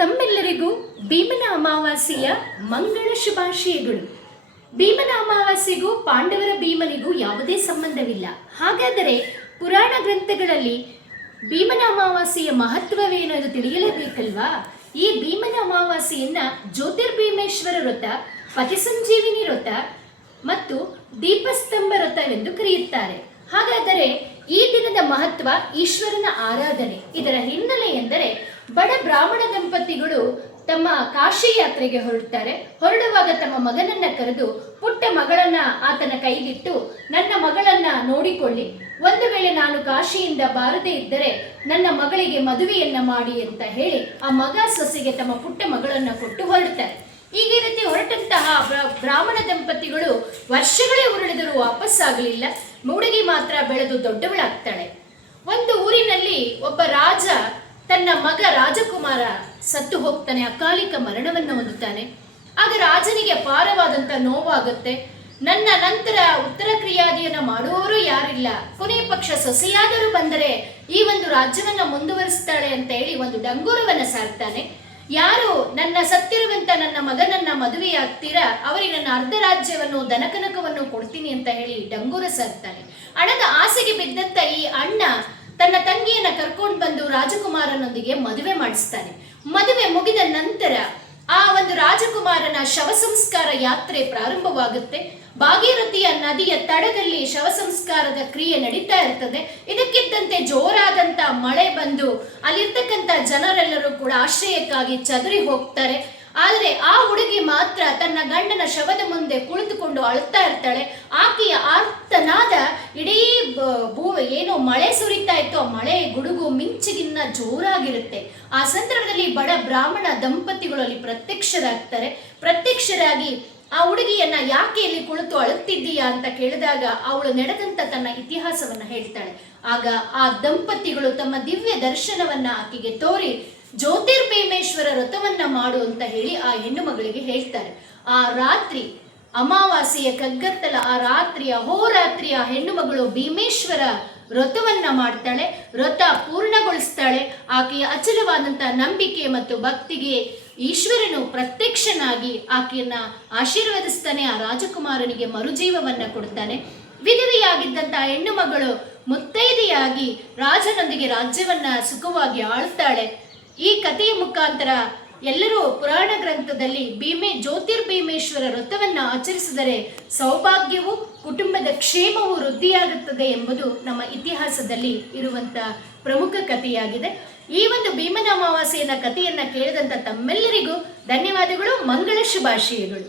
ತಮ್ಮೆಲ್ಲರಿಗೂ ಭೀಮನ ಅಮಾವಾಸ್ಯೆಯ ಮಂಗಳ ಶುಭಾಶಯಗಳು. ಭೀಮನ ಅಮಾವಾಸ್ಯೆಗೂ ಪಾಂಡವರ ಭೀಮನಿಗೂ ಯಾವುದೇ ಸಂಬಂಧವಿಲ್ಲ. ಹಾಗಾದರೆ ಪುರಾಣ ಗ್ರಂಥಗಳಲ್ಲಿ ಭೀಮನ ಅಮಾವಾಸ್ಯೆಯ ಮಹತ್ವವೇನೆಂದು ತಿಳಿಯಲೇಬೇಕಲ್ವಾ? ಈ ಭೀಮನ ಅಮಾವಾಸ್ಯೆಯನ್ನ ಜ್ಯೋತಿರ್ಭೀಮೇಶ್ವರ ವ್ರತ, ಪತಿಸಂಜೀವಿನಿ ವ್ರತ ಮತ್ತು ದೀಪಸ್ತಂಭ ವ್ರತವೆಂದು ಕರೆಯುತ್ತಾರೆ. ಹಾಗಾದರೆ ಈ ದಿನದ ಮಹತ್ವ ಈಶ್ವರನ ಆರಾಧನೆ. ಇದರ ಹಿನ್ನೆಲೆ ಎಂದರೆ ಬಡ ಬ್ರಾಹ್ಮಣ ದಂಪತಿಗಳು ತಮ್ಮ ಕಾಶಿ ಯಾತ್ರೆಗೆ ಹೊರಡುವಾಗ ತಮ್ಮ ಮಗನನ್ನ ಕರೆದು ಪುಟ್ಟ ಮಗಳನ್ನ ಆತನ ಕೈಗಿಟ್ಟು, ನನ್ನ ಮಗಳನ್ನ ನೋಡಿಕೊಳ್ಳಿ, ಒಂದು ವೇಳೆ ನಾನು ಕಾಶಿಯಿಂದ ಬಾರದೇ ಇದ್ದರೆ ನನ್ನ ಮಗಳಿಗೆ ಮದುವೆಯನ್ನ ಮಾಡಿ ಅಂತ ಹೇಳಿ ಆ ಮಗ ಸೊಸೆಗೆ ತಮ್ಮ ಪುಟ್ಟ ಮಗಳನ್ನ ಕೊಟ್ಟು ಹೊರಡ್ತಾರೆ. ಈ ರೀತಿ ಹೊರಟಂತಹ ಬ್ರಾಹ್ಮಣ ದಂಪತಿಗಳು ವರ್ಷಗಳೇ ಉರುಳಿದರೂ ವಾಪಸ್ಸಾಗಲಿಲ್ಲ. ಹುಡುಗಿ ಮಾತ್ರ ಬೆಳೆದು ದೊಡ್ಡವಳಾಗ್ತಾಳೆ. ಒಂದು ಊರಿನಲ್ಲಿ ಒಬ್ಬ ರಾಜ ತನ್ನ ಮಗ ರಾಜಕುಮಾರ ಸತ್ತು ಹೋಗ್ತಾನೆ, ಅಕಾಲಿಕ ಮರಣವನ್ನು ಹೊಂದುತ್ತಾನೆ. ಆಗ ರಾಜನಿಗೆ ಅಪಾರವಾದಂಥ ನೋವಾಗುತ್ತೆ. ನನ್ನ ನಂತರ ಉತ್ತರ ಕ್ರಿಯಾದಿಯನ್ನು ಮಾಡುವವರು ಯಾರಿಲ್ಲ, ಕೊನೆಯ ಪಕ್ಷ ಸೊಸೆಯಾದರೂ ಬಂದರೆ ಈ ಒಂದು ರಾಜ್ಯವನ್ನ ಮುಂದುವರಿಸ್ತಾಳೆ ಅಂತ ಹೇಳಿ ಒಂದು ಡಂಗೂರವನ್ನ ಸಾರ್ತಾನೆ. ಯಾರು ನನ್ನ ಸತ್ತಿರುವಂತ ನನ್ನ ಮಗನನ್ನ ಮದುವೆಯಾಗ್ತೀರಾ ಅವರಿಗೆ ನನ್ನ ಅರ್ಧ ರಾಜ್ಯವನ್ನು ದನಕನಕವನ್ನು ಕೊಡ್ತೀನಿ ಅಂತ ಹೇಳಿ ಡಂಗೂರ ಸಾರ್ತಾನೆ. ಹಣದ ಆಸೆಗೆ ಬಿದ್ದಂತ ಈ ಅಣ್ಣ ತನ್ನ ತಂಗಿಯನ್ನ ಕರ್ಕೊಂಡು ಬಂದು ರಾಜಕುಮಾರನೊಂದಿಗೆ ಮದುವೆ ಮಾಡಿಸ್ತಾನೆ. ಮದುವೆ ಮುಗಿದ ನಂತರ ಆ ಒಂದು ರಾಜಕುಮಾರನ ಶವ ಸಂಸ್ಕಾರ ಯಾತ್ರೆ ಪ್ರಾರಂಭವಾಗುತ್ತೆ. ಭಾಗೀರಥಿಯ ನದಿಯ ತಡದಲ್ಲಿ ಶವ ಸಂಸ್ಕಾರದ ಕ್ರಿಯೆ ನಡೀತಾ ಇರ್ತದೆ. ಇದಕ್ಕಿದ್ದಂತೆ ಜೋರಾದಂತ ಮಳೆ ಬಂದು ಅಲ್ಲಿರ್ತಕ್ಕಂಥ ಜನರೆಲ್ಲರೂ ಕೂಡ ಆಶ್ರಯಕ್ಕಾಗಿ ಚದುರಿ ಹೋಗ್ತಾರೆ. ಆದರೆ ಆ ಹುಡುಗಿ ಮಾತ್ರ ತನ್ನ ಗಂಡನ ಶವದ ಮುಂದೆ ಕುಳಿತುಕೊಂಡು ಅಳ್ತಾ ಇರ್ತಾಳೆ. ಆಕೆಯ ಆರ್ತನಾದ ಇಡೀ ಏನೋ ಮಳೆ ಸುರಿತಾ ಇತ್ತು, ಆ ಮಳೆ ಗುಡುಗು ಮಿಂಚಿಗಿನ್ನ ಜೋರಾಗಿರುತ್ತೆ. ಆ ಸಂದರ್ಭದಲ್ಲಿ ಬಡ ಬ್ರಾಹ್ಮಣ ದಂಪತಿಗಳು ಅಲ್ಲಿ ಪ್ರತ್ಯಕ್ಷರಾಗಿ ಆ ಹುಡುಗಿಯನ್ನ ಯಾಕೆ ಇಲ್ಲಿ ಕುಳಿತು ಅಳುತ್ತಿದ್ದೀಯಾ ಅಂತ ಕೇಳಿದಾಗ ಅವಳು ನಡೆದಂತ ತನ್ನ ಇತಿಹಾಸವನ್ನ ಹೇಳ್ತಾಳೆ. ಆಗ ಆ ದಂಪತಿಗಳು ತಮ್ಮ ದಿವ್ಯ ದರ್ಶನವನ್ನ ಆಕೆಗೆ ತೋರಿ ಜ್ಯೋತಿರ್ಭೀಮೇಶ್ವರ ವ್ರತವನ್ನ ಮಾಡು ಅಂತ ಹೇಳಿ ಆ ಹೆಣ್ಣು ಮಗಳಿಗೆ ಹೇಳ್ತಾರೆ. ಆ ರಾತ್ರಿ ಅಮಾವಾಸ್ಯೆಯ ಕಗ್ಗತ್ತಲ ಆ ರಾತ್ರಿಯ ಹೋರಾತ್ರಿ ಆ ಹೆಣ್ಣು ಮಗಳು ಭೀಮೇಶ್ವರ ವ್ರತವನ್ನ ಮಾಡ್ತಾಳೆ, ವ್ರತ ಪೂರ್ಣಗೊಳಿಸ್ತಾಳೆ. ಆಕೆಯ ಅಚಲವಾದಂತಹ ನಂಬಿಕೆ ಮತ್ತು ಭಕ್ತಿಗೆ ಈಶ್ವರನು ಪ್ರತ್ಯಕ್ಷನಾಗಿ ಆಕೆಯನ್ನ ಆಶೀರ್ವದಿಸ್ತಾನೆ. ಆ ರಾಜಕುಮಾರನಿಗೆ ಮರುಜೀವವನ್ನ ಕೊಡ್ತಾನೆ. ವಿಧವೆಯಾಗಿದ್ದಂತಹ ಹೆಣ್ಣು ಮಗಳು ಮುತ್ತೈದೆಯಾಗಿ ರಾಜನೊಂದಿಗೆ ರಾಜ್ಯವನ್ನ ಸುಖವಾಗಿ ಆಳ್ತಾಳೆ. ಈ ಕಥೆಯ ಮುಖಾಂತರ ಎಲ್ಲರೂ ಪುರಾಣ ಗ್ರಂಥದಲ್ಲಿ ಜ್ಯೋತಿರ್ಭೀಮೇಶ್ವರ ವ್ರತವನ್ನ ಆಚರಿಸಿದರೆ ಸೌಭಾಗ್ಯವು ಕುಟುಂಬದ ಕ್ಷೇಮವು ವೃದ್ಧಿಯಾಗುತ್ತದೆ ಎಂಬುದು ನಮ್ಮ ಇತಿಹಾಸದಲ್ಲಿ ಇರುವಂತ ಪ್ರಮುಖ ಕಥೆಯಾಗಿದೆ. ಈ ಒಂದು ಭೀಮನ ಅಮಾವಾಸ್ಯೆಯ ಕಥೆಯನ್ನ ಕೇಳಿದಂತ ತಮ್ಮೆಲ್ಲರಿಗೂ ಧನ್ಯವಾದಗಳು, ಮಂಗಳ ಶುಭಾಶಯಗಳು.